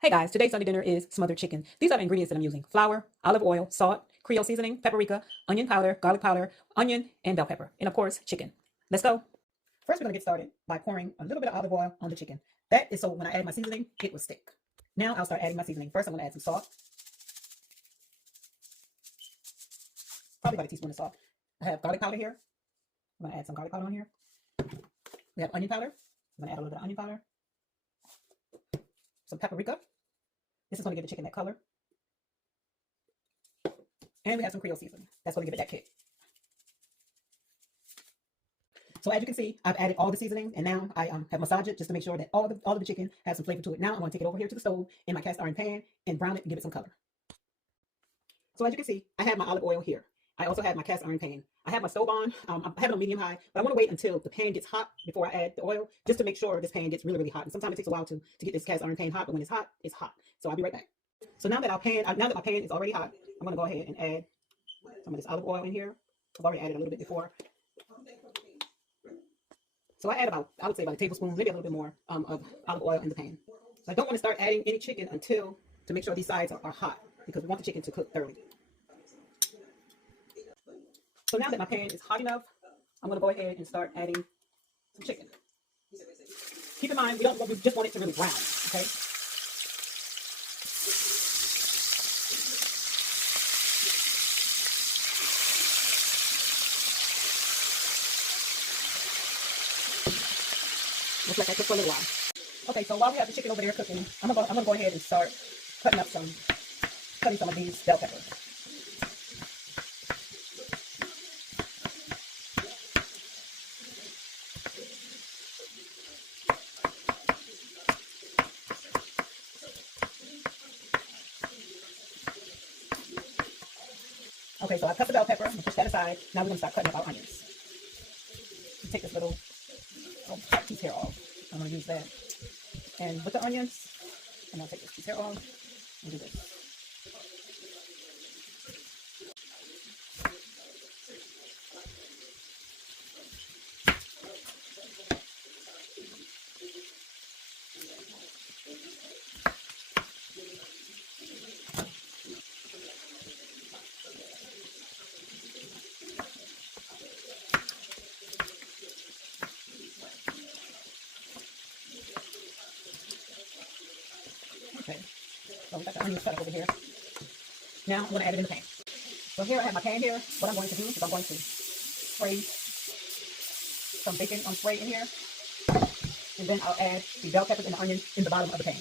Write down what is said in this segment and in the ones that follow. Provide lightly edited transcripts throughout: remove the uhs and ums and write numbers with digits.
Hey guys, today's Sunday dinner is smothered chicken. These are the ingredients that I'm using: flour, olive oil, salt, Creole seasoning, paprika, onion powder, garlic powder, onion, and bell pepper. And of course, chicken. Let's go. First, we're gonna get started by pouring a little bit of olive oil on the chicken. That is so when I add my seasoning, it will stick. Now I'll start adding my seasoning. First, I'm gonna add some salt. Probably about a teaspoon of salt. I have garlic powder here. I'm gonna add some garlic powder on here. We have onion powder. I'm gonna add a little bit of onion powder. Some paprika. This is going to give the chicken that color. And we have some Creole seasoning. That's going to give it that kick. So as you can see, I've added all the seasoning, and now I have massaged it just to make sure that all of the chicken has some flavor to it. Now I'm going to take it over here to the stove in my cast iron pan and brown it and give it some color. So as you can see, I have my olive oil here. I also have my cast iron pan. I have my stove on. I have it on medium high, but I want to wait until the pan gets hot before I add the oil, just to make sure this pan gets really, really hot. And sometimes it takes a while to get this cast iron pan hot, but when it's hot, it's hot. So I'll be right back. So now that my pan is already hot, I'm going to go ahead and add some of this olive oil in here. I've already added a little bit before. So I add about, I would say about a tablespoon, maybe a little bit more of olive oil in the pan. So I don't want to start adding any chicken until, to make sure these sides are hot, because we want the chicken to cook thoroughly. So now that my pan is hot enough, I'm going to go ahead and start adding some chicken. Keep in mind, we just want it to really brown, okay? Looks like I cooked for a little while. Okay, so while we have the chicken over there cooking, I'm gonna go ahead and start cutting some of these bell peppers. Okay, so I cut the bell pepper. I'm gonna push that aside. Now we're gonna start cutting up our onions. Take this little piece here off. I'm gonna use that. And with the onions, I'm gonna take this piece here off and do this. Okay, so we got the onions cut up over here. Now I'm going to add it in the pan. So here I have my pan here. What I'm going to do is I'm going to spray some bacon on spray in here. And then I'll add the bell peppers and the onions in the bottom of the pan.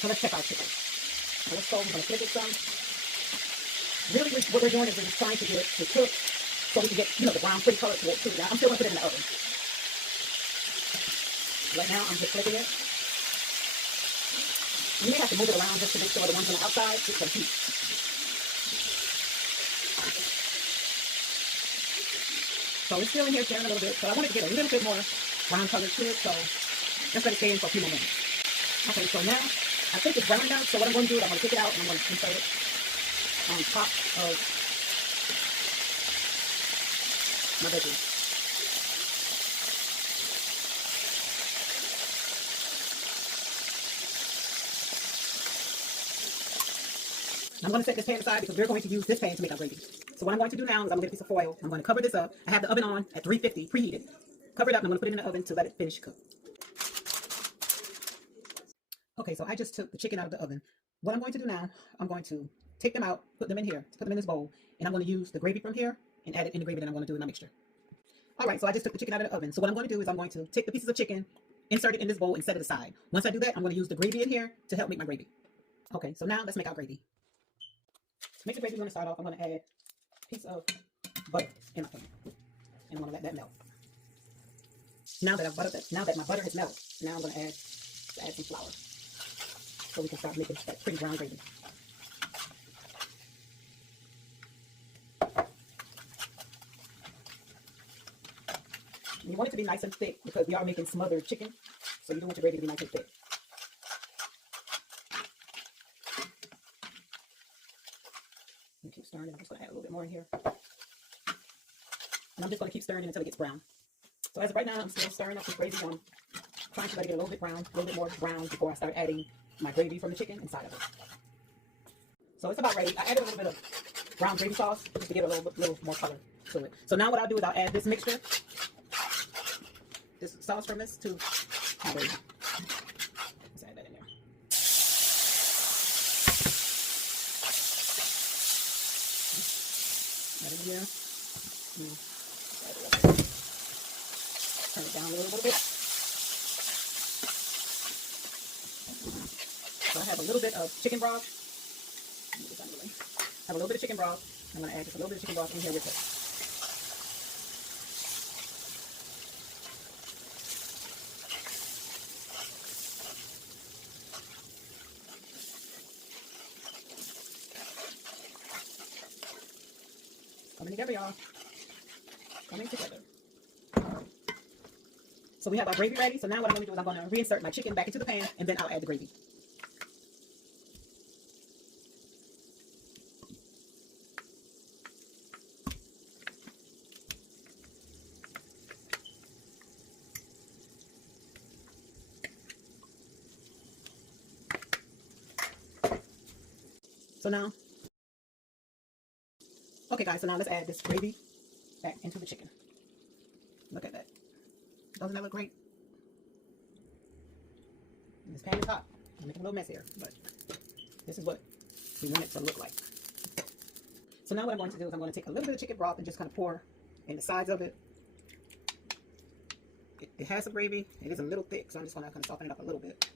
So let's check our chicken. So let's go, we're going to flip it some. Really, what we're doing is we're just trying to get it to cook so we can get, the brown pretty color to it too. Now, I'm still going to put it in the oven. Right now, I'm just flipping it. You may have to move it around just to make sure the ones on the outside get some heat. So it's still in here tearing a little bit. So I want it to get a little bit more brown color to it. So just let it stay in for a few more minutes. Okay, so now I think it's brown enough. So what I'm going to do is I'm going to take it out and I'm going to insert it on top of my bacon. I'm going to set this pan aside because we're going to use this pan to make our gravy. So what I'm going to do now is I'm going to get a piece of foil. I'm going to cover this up. I have the oven on at 350, preheated. Cover it up and I'm going to put it in the oven to let it finish cook. Okay, so I just took the chicken out of the oven. What I'm going to do now, I'm going to take them out, put them in here, put them in this bowl, and I'm going to use the gravy from here and add it in the gravy that I'm going to do in my mixture. All right, so I just took the chicken out of the oven. So what I'm going to do is I'm going to take the pieces of chicken, insert it in this bowl, and set it aside. Once I do that, I'm going to use the gravy in here to help make my gravy. Okay, so now let's make our gravy. To make the gravy, we're going to start off, I'm going to add a piece of butter in my pan, and I'm going to let that melt. Now that my butter has melted, now I'm going to add some flour, so we can start making that pretty brown gravy. You want it to be nice and thick because we are making smothered chicken, so you don't want your gravy to be nice and thick. And keep stirring. I'm just going to add a little bit more in here. And I'm just going to keep stirring until it gets brown. So as of right now, I'm still stirring up this gravy. I'm trying to let it get a little bit brown, a little bit more brown before I start adding my gravy from the chicken inside of it. So it's about ready. I added a little bit of brown gravy sauce just to give it a little more color to it. So now what I'll do is I'll add this mixture, this sauce from this, to my gravy. Let's add that in there. Add it in here. Turn it down a little bit. So I have a little bit of chicken broth. I have a little bit of chicken broth. I'm going to add just a little bit of chicken broth in here with it. Coming together, y'all. Coming together. So we have our gravy ready. So now what I'm going to do is I'm going to reinsert my chicken back into the pan, and then I'll add the gravy. So now, okay guys, so now let's add this gravy back into the chicken. Look at that. Doesn't that look great? And this pan is hot. I'm making a little mess here, but this is what we want it to look like. So now what I'm going to do is I'm going to take a little bit of chicken broth and just kind of pour in the sides of it. It has some gravy. It is a little thick, so I'm just going to kind of soften it up a little bit,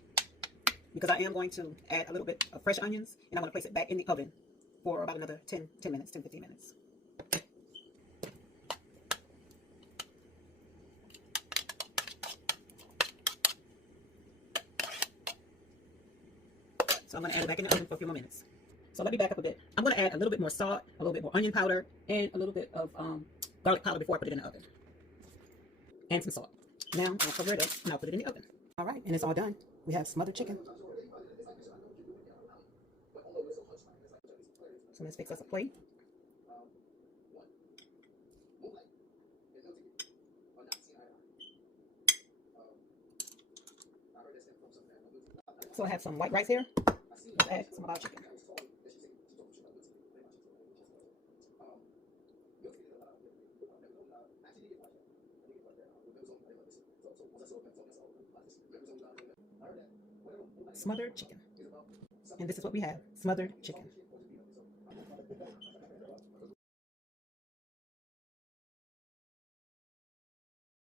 because I am going to add a little bit of fresh onions, and I'm going to place it back in the oven for about another 10 minutes, 10-15 minutes. So I'm going to add it back in the oven for a few more minutes. So let me back up a bit. I'm going to add a little bit more salt, a little bit more onion powder, and a little bit of garlic powder before I put it in the oven. And some salt. Now I'll cover it up and I'll put it in the oven. All right, and it's all done. We have smothered chicken. So let's fix us a plate. So I have some white rice here. Let's add some of our chicken. Smothered chicken. And this is what we have, smothered chicken.